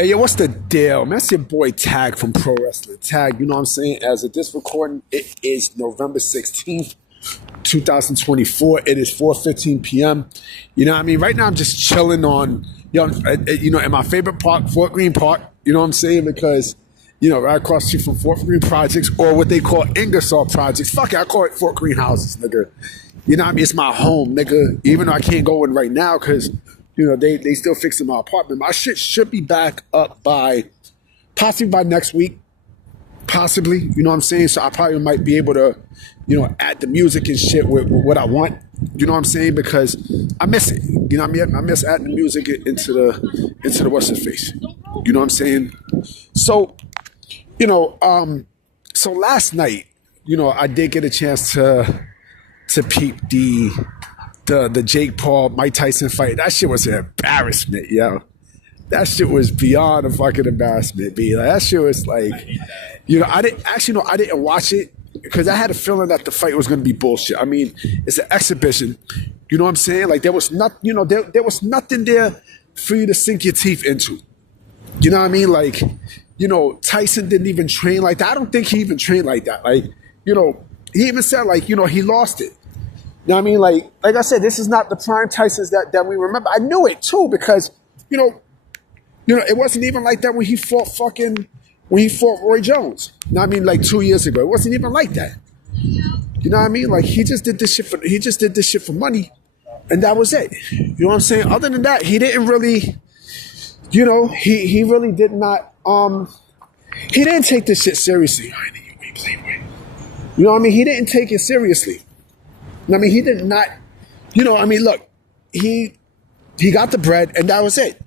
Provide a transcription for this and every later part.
Hey, yo, what's the deal, man? That's your boy Tag from Pro Wrestling Tag. You know what I'm saying? As of this recording, it is November 16th, 2024. It is 4:15 p.m. You know what I mean? Right now, I'm just chilling on, in my favorite park, Fort Greene Park. You know what I'm saying? Because, right across the street from Fort Greene Projects, or what they call Ingersoll Projects. Fuck it, I call it Fort Greene Houses, nigga. You know what I mean? It's my home, nigga. Even though I can't go in right now because, they still fixing my apartment. My shit should be back up possibly by next week. Possibly, you know what I'm saying? So I probably might be able to, add the music and shit with what I want. You know what I'm saying? Because I miss it. You know what I mean? I miss adding the music into the what's his face. You know what I'm saying? So, so last night, I did get a chance to peep the Jake Paul, Mike Tyson fight. That shit was an embarrassment, yo. That shit was beyond a fucking embarrassment, B. Like, that shit was like, I didn't watch it because I had a feeling that the fight was going to be bullshit. I mean, it's an exhibition. You know what I'm saying? Like, there was not, there was nothing there for you to sink your teeth into. You know what I mean? Like, Tyson didn't even train like that. I don't think he even trained like that. Like, he even said, like, he lost it. You know what I mean? Like I said, this is not the prime Tysons that we remember. I knew it too because, it wasn't even like that when he fought Roy Jones. You know what I mean? Like 2 years ago. It wasn't even like that. You know what I mean? Like he just did this shit for money. And that was it. You know what I'm saying? Other than that, he didn't really, he really did not, he didn't take this shit seriously. You know what I mean? He didn't take it seriously. I mean, he did not, look, he got the bread and that was it.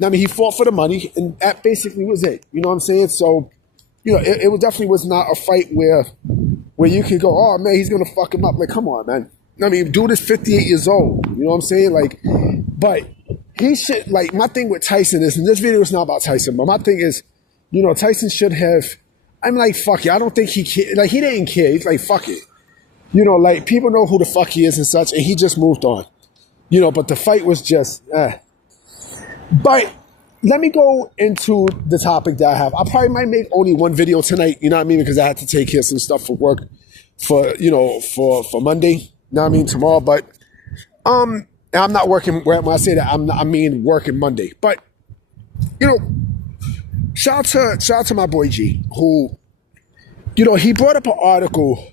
I mean, he fought for the money and that basically was it. You know what I'm saying? So, it definitely was not a fight where you could go, oh man, he's going to fuck him up. Like, come on, man. I mean, dude is 58 years old. You know what I'm saying? Like, but he should, like, my thing with Tyson is, and this video is not about Tyson, but my thing is, Tyson should have, I'm like, fuck it. I don't think he cared. Like, he didn't care. He's like, fuck it. Like, people know who the fuck he is and such, and he just moved on. But the fight was just, But let me go into the topic that I have. I probably might make only one video tonight, you know what I mean? Because I had to take care of some stuff for work for Monday, you know what I mean, tomorrow. But, I'm not working, when I say that, I mean working Monday. But, shout out to my boy G, who, he brought up an article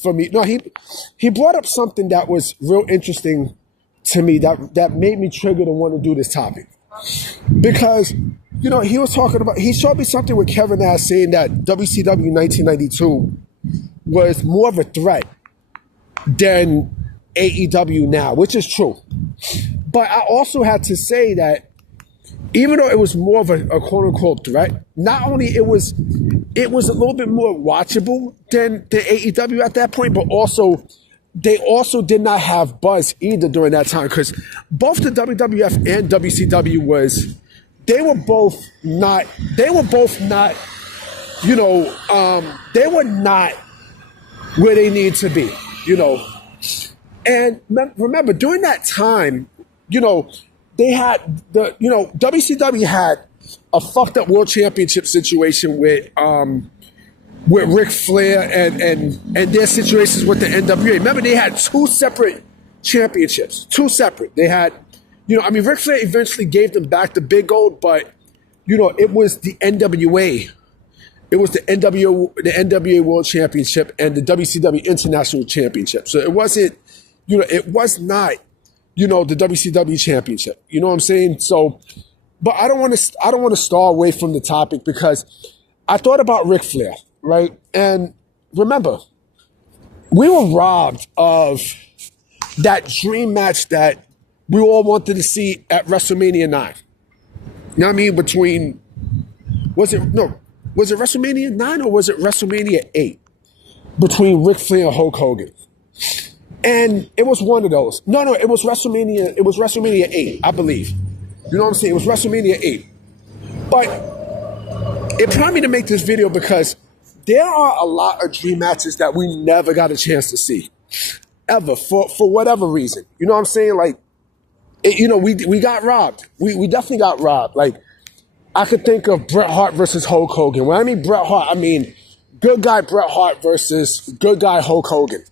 for me. No, he brought up something that was real interesting to me that made me trigger to want to do this topic. Because, he was talking about, he showed me something with Kevin Nash saying that WCW 1992 was more of a threat than AEW now, which is true. But I also had to say that even though it was more of a quote-unquote threat, not only it was a little bit more watchable than the AEW at that point, but also they also did not have buzz either during that time because both the WWF and WCW they were not where they need to be, And remember, during that time, they had WCW had a fucked up world championship situation with Ric Flair and their situations with the NWA. Remember, they had two separate championships, They had, Ric Flair eventually gave them back the big gold, but, it was the NWA. It was the NWA World Championship and the WCW International Championship. So it wasn't, it was not, the WCW Championship. You know what I'm saying? So, but I don't want to star away from the topic because I thought about Ric Flair, right? And remember, we were robbed of that dream match that we all wanted to see at WrestleMania 9. You know what I mean? Was it WrestleMania 9 or was it WrestleMania 8? Between Ric Flair and Hulk Hogan. And it was one of those. No, it was WrestleMania 8, I believe. You know what I'm saying? It was WrestleMania 8. But it prompted me to make this video because there are a lot of dream matches that we never got a chance to see. Ever. For whatever reason. You know what I'm saying? Like, we got robbed. We definitely got robbed. Like, I could think of Bret Hart versus Hulk Hogan. When I mean Bret Hart, I mean good guy Bret Hart versus good guy Hulk Hogan.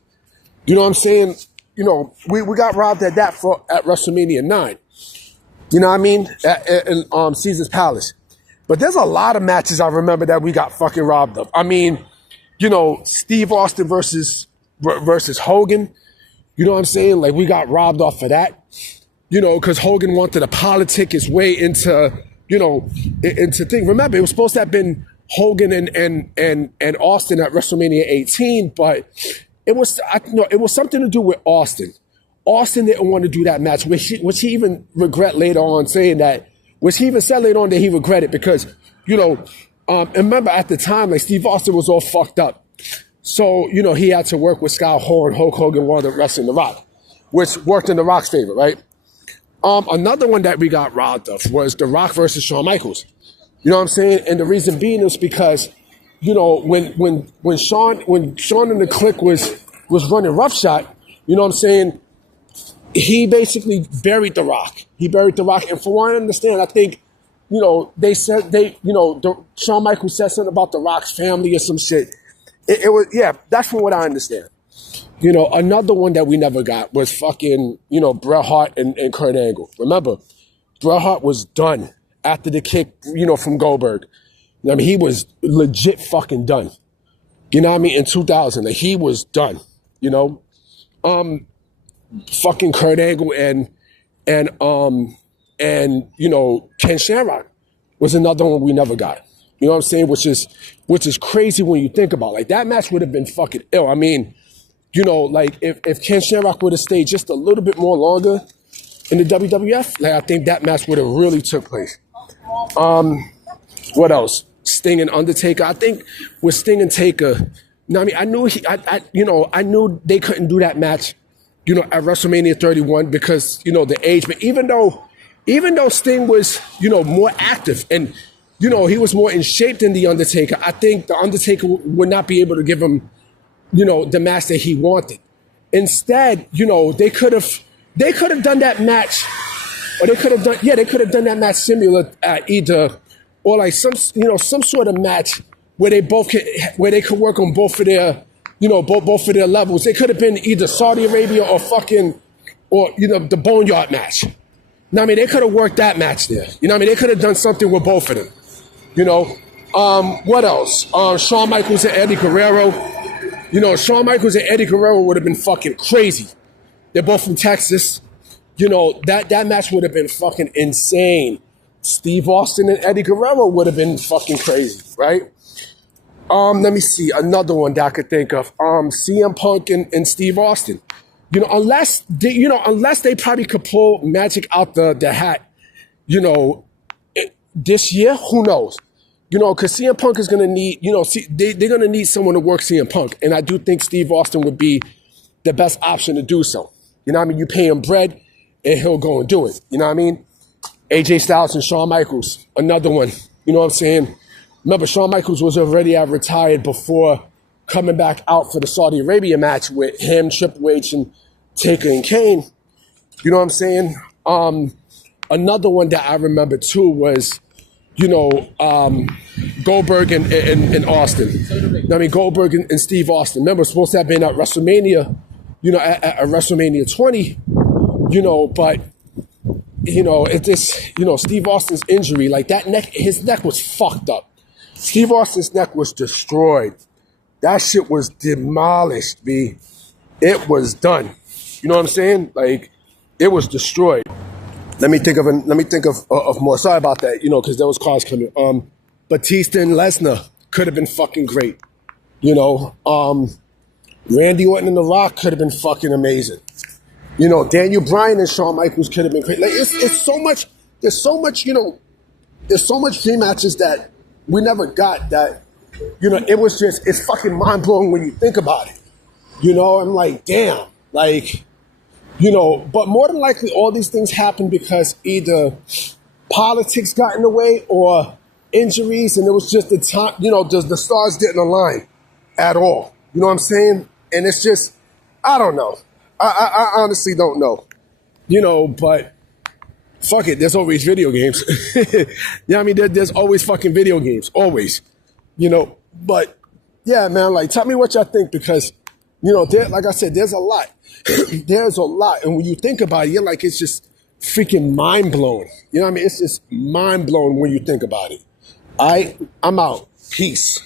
You know what I'm saying? You know, we got robbed at that at WrestleMania 9. You know what I mean? In Caesar's Palace. But there's a lot of matches I remember that we got fucking robbed of. I mean, you know, Steve Austin versus Hogan. You know what I'm saying? Like, we got robbed off of that. You know, because Hogan wanted to politic his way into, you know, into things. Remember, it was supposed to have been Hogan and Austin at WrestleMania 18, but it was something to do with Austin. Austin didn't want to do that match, which he even regret later on saying that, which he even said later on that he regretted because, you know, and remember at the time, like Steve Austin was all fucked up. So, you know, he had to work with Scott Hall and Hulk Hogan while they're wrestling The Rock, which worked in The Rock's favor, right? Another one that we got robbed of was The Rock versus Shawn Michaels. You know what I'm saying? And the reason being is because, you know, when Shawn and the Clique was running roughshod, you know what I'm saying? He basically buried The Rock. He buried The Rock. And from what I understand, I think, you know, Shawn Michaels said something about The Rock's family or some shit. It was, yeah, that's from what I understand. You know, another one that we never got was fucking, you know, Bret Hart and Kurt Angle. Remember, Bret Hart was done after the kick, you know, from Goldberg. I mean, he was legit fucking done. You know what I mean? In 2000, like, he was done, you know? Fucking Kurt Angle and you know, Ken Shamrock was another one we never got. You know what I'm saying? Which is crazy when you think about it. Like, that match would have been fucking ill. I mean, you know, like, if Ken Shamrock would have stayed just a little bit more longer in the WWF, like, I think that match would have really took place. What else? Sting and Undertaker. I think with Sting and Taker, you know what I mean? I knew they couldn't do that match, you know, at WrestleMania 31 because, you know, the age. But even though Sting was, you know, more active and, you know, he was more in shape than The Undertaker, I think The Undertaker would not be able to give him, you know, the match that he wanted. Instead, you know, they could have done that match, or they could have done that match similar at either, or like some sort of match where they could work on both of their, you know, both of their levels. It could have been either Saudi Arabia or you know, the Boneyard match. You know what I mean? They could have worked that match there. You know what I mean? They could have done something with both of them. You know, what else? Shawn Michaels and Eddie Guerrero. You know, Shawn Michaels and Eddie Guerrero would have been fucking crazy. They're both from Texas. You know, that match would have been fucking insane. Steve Austin and Eddie Guerrero would have been fucking crazy, right? Let me see, another one that I could think of. CM Punk and Steve Austin. You know, unless they probably could pull magic out the hat, you know, this year, who knows? You know, because CM Punk is going to need, you know, they're going to need someone to work CM Punk. And I do think Steve Austin would be the best option to do so. You know what I mean? You pay him bread and he'll go and do it. You know what I mean? AJ Styles and Shawn Michaels, another one. You know what I'm saying? Remember, Shawn Michaels was already retired before coming back out for the Saudi Arabia match with him, Triple H, and Taker and Kane. You know what I'm saying? Another one that I remember too was, you know, Goldberg and Austin. I mean, Goldberg and Steve Austin. Remember, it's supposed to have been at WrestleMania, you know, at WrestleMania 20, you know, but, you know, it just, you know, Steve Austin's injury, like that neck, his neck was fucked up. Steve Austin's neck was destroyed. That shit was demolished, B. It was done. You know what I'm saying? Like, it was destroyed. Let me think of more. Sorry about that, you know, because there was cars coming. Batista and Lesnar could have been fucking great. You know, Randy Orton and The Rock could have been fucking amazing. You know, Daniel Bryan and Shawn Michaels could have been great. Like, it's so much. There's so much. You know, there's so much dream matches that we never got. That, you know, it's fucking mind blowing when you think about it. You know, I'm like, damn, like. You know, but more than likely, all these things happen because either politics got in the way or injuries, and it was just the time, you know, the stars didn't align at all. You know what I'm saying? And it's just, I don't know. I honestly don't know. You know, but fuck it, there's always video games. You know what I mean? There's always fucking video games, always. You know, but yeah, man, like tell me what y'all think because, you know, like I said, there's a lot. There's a lot. And when you think about it, you're like, it's just freaking mind blowing. You know what I mean? It's just mind blowing when you think about it. I'm out. Peace.